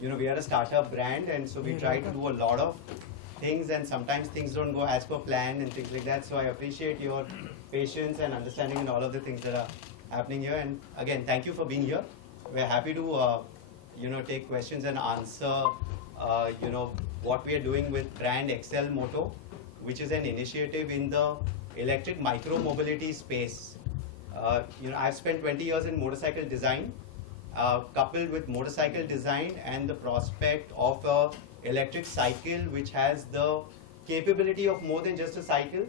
we are a startup brand, and so we try to do a lot of things, and sometimes things don't go as per plan and things like that. So I appreciate your patience and understanding in all of the things that are happening here. And again, thank you for being here. We're happy to, take questions and answer, what we are doing with brand exelmoto, which is an initiative in the electric micro mobility space. I've spent 20 years in motorcycle design, coupled with motorcycle design and the prospect of a electric cycle which has the capability of more than just a cycle.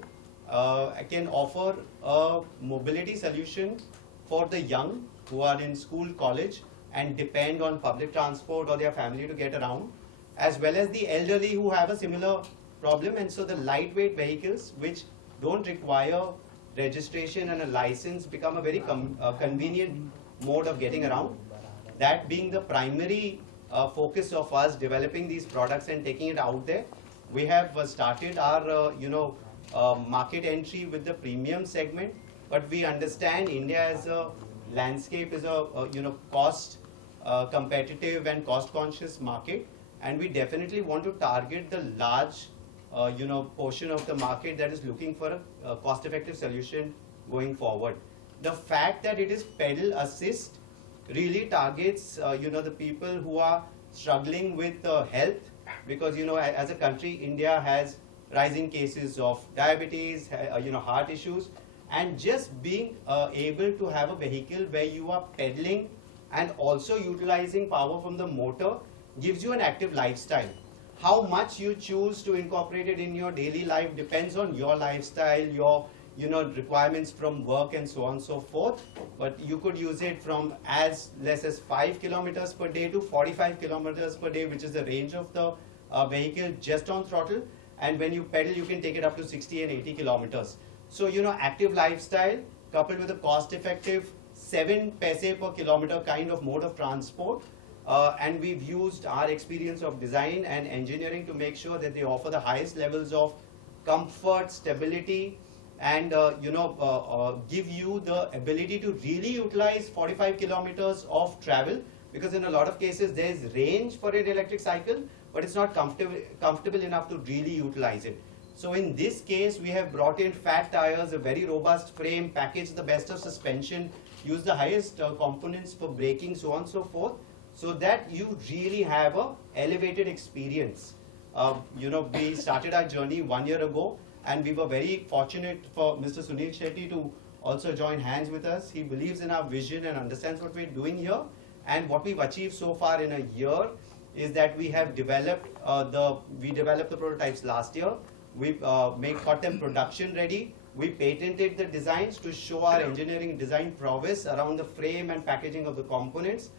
I can offer a mobility solution for the young who are in school, college, and depend on public transport or their family to get around, as well as the elderly who have a similar problem. And so the lightweight vehicles which don't require registration and a license become a very convenient mode of getting around. That being the primary focus of us developing these products and taking it out there, we have started our market entry with the premium segment. But we understand India as a landscape is a cost competitive and cost conscious market, and we definitely want to target the large portion of the market that is looking for a cost effective solution going forward. The fact that it is pedal assist really targets the people who are struggling with health, because as a country India has rising cases of diabetes, heart issues, and just being able to have a vehicle where you are pedaling and also utilizing power from the motor gives you an active lifestyle. How much you choose to incorporate it in your daily life depends on your lifestyle, your requirements from work and so on and so forth. But you could use it from as less as 5 kilometers per day to 45 kilometers per day, which is the range of the vehicle just on throttle. And when you pedal, you can take it up to 60 and 80 kilometers. So, active lifestyle coupled with a cost-effective 7 paise per kilometer kind of mode of transport. And we've used our experience of design and engineering to make sure that they offer the highest levels of comfort, stability, and give you the ability to really utilize 45 kilometers of travel, because in a lot of cases there is range for an electric cycle, but it's not comfortable enough to really utilize it. So in this case, we have brought in fat tires, a very robust frame, packaged the best of suspension, use the highest components for braking, so on and so forth, so that you really have a elevated experience. We started our journey 1 year ago, and we were very fortunate for Mr. Suniel Shetty to also join hands with us. He believes in our vision and understands what we're doing here. And what we've achieved so far in a year is that we have developed the prototypes last year. We've got them production ready. We patented the designs to show our engineering design prowess around the frame and packaging of the components.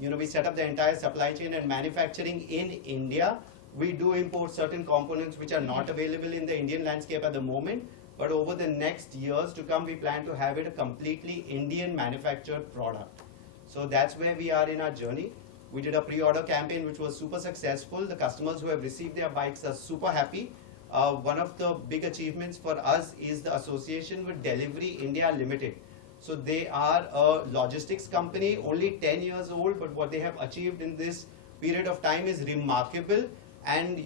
We set up the entire supply chain and manufacturing in India. We do import certain components which are not available in the Indian landscape at the moment, but over the next years to come, we plan to have it a completely Indian manufactured product. So that's where we are in our journey. We did a pre-order campaign which was super successful. The customers who have received their bikes are super happy. One of the big achievements for us is the association with Delivery India Limited. So they are a logistics company, only 10 years old, but what they have achieved in this period of time is remarkable. And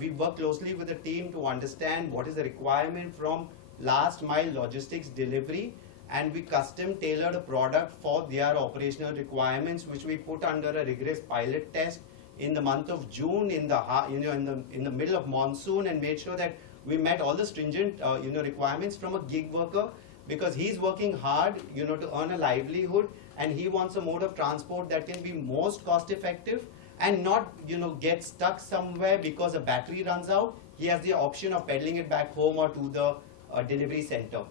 we work closely with the team to understand what is the requirement from last mile logistics delivery, and we custom tailored a product for their operational requirements, which we put under a rigorous pilot test in the month of June in the middle of monsoon, and made sure that we met all the stringent requirements from a gig worker, because he's working hard to earn a livelihood, and he wants a mode of transport that can be most cost effective and not get stuck somewhere because a battery runs out. He has the option of pedaling it back home or to the delivery center.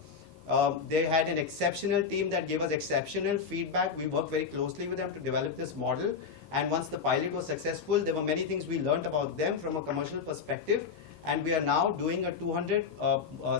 They had an exceptional team that gave us exceptional feedback. We worked very closely with them to develop this model, and once the pilot was successful, there were many things we learned about them from a commercial perspective, and we are now doing a 200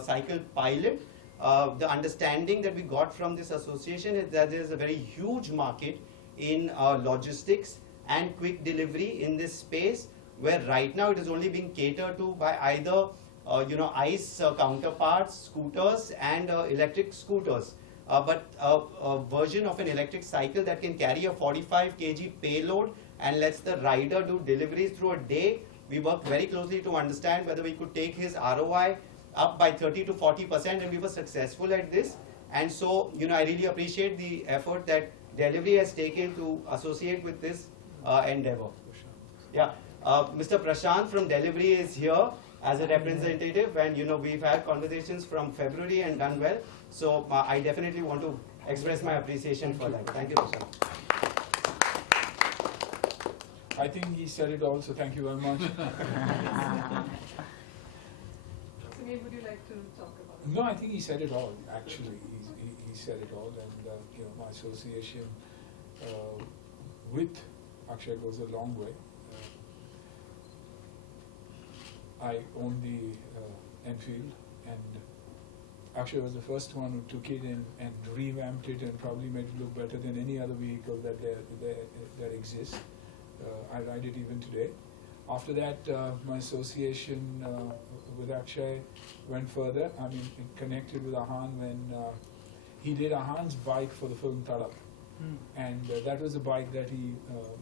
cycle pilot. The understanding that we got from this association is that there is a very huge market in logistics and quick delivery in this space, where right now it is only being catered to by either ICE counterparts, scooters, and electric scooters. But a version of an electric cycle that can carry a 45 kg payload and lets the rider do deliveries through a day. We worked very closely to understand whether we could take his ROI up by 30 to 40%, and we were successful at this. And so, I really appreciate the effort that delivery has taken to associate with this endeavor. Yeah, Mr. Prashant from delivery is here as a representative, and we've had conversations from February and done well. So I definitely want to express my appreciation for that. Thank you, Prashant. I think he said it all, so thank you very much. Suniel, would you like to talk about it? No, I think he said it all, actually. He said it all, and my association with Akshay goes a long way. I own the Enfield, and Akshay was the first one who took it in and revamped it and probably made it look better than any other vehicle that exists. I ride it even today. After that, my association with Akshay went further. I mean, it connected with Ahan when he did Ahan's bike for the film Celebs. And that was a bike that he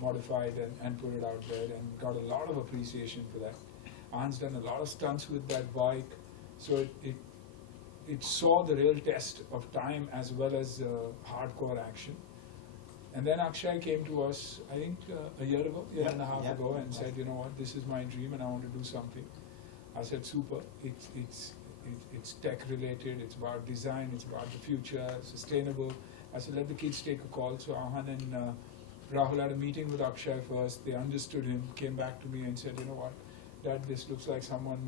modified and put it out there and got a lot of appreciation for that. Ahan's done a lot of stunts with that bike, so it saw the real test of time as well as hardcore action. And then Akshay came to us, I think a year and a half ago, and said, you know what, this is my dream and I want to do something. I said, super, it's tech related, it's about design, it's about the future, sustainable. I said, let the kids take a call. So Ahan and Rahul had a meeting with Akshay first, they understood him, came back to me and said, you know what, Dad, this looks like someone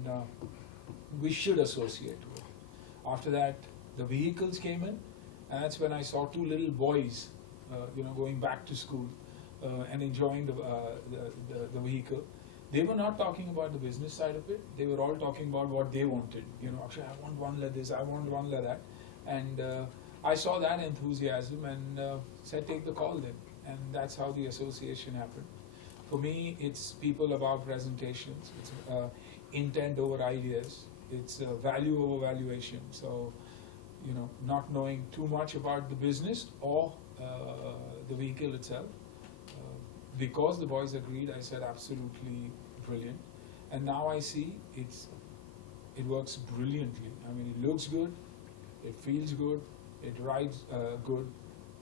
we should associate with. After that, the vehicles came in, and that's when I saw two little boys going back to school and enjoying the vehicle. They were not talking about the business side of it. They were all talking about what they wanted. Actually, I want one like this, I want one like that. And I saw that enthusiasm and said, take the call then. And that's how the association happened. For me, it's people about presentations. It's intent over ideas. It's value over valuation. So, not knowing too much about the business or the vehicle itself. Because the boys agreed, I said absolutely brilliant. And now I see it works brilliantly. I mean, it looks good, it feels good, it rides good,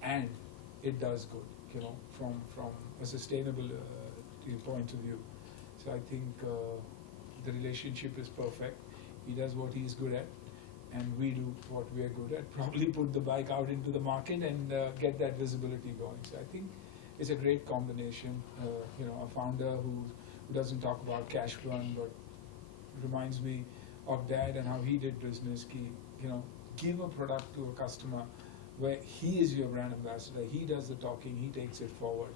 and it does good, from a sustainable point of view. So I think the relationship is perfect. He does what he's good at, and we do what we are good at. Probably put the bike out into the market and get that visibility going. So I think it's a great combination. A founder who doesn't talk about cash run, but reminds me of Dad and how he did business. Give a product to a customer where he is your brand ambassador. He does the talking. He takes it forward,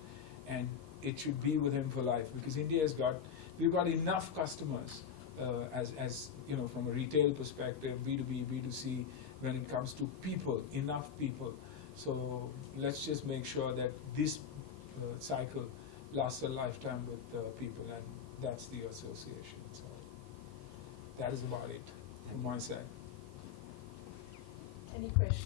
and it should be with him for life, because we've got enough customers as from a retail perspective, B2B, B2C, when it comes to people, enough people. So let's just make sure that this cycle lasts a lifetime with people, and that's the association. So that is about it from my side. Any questions?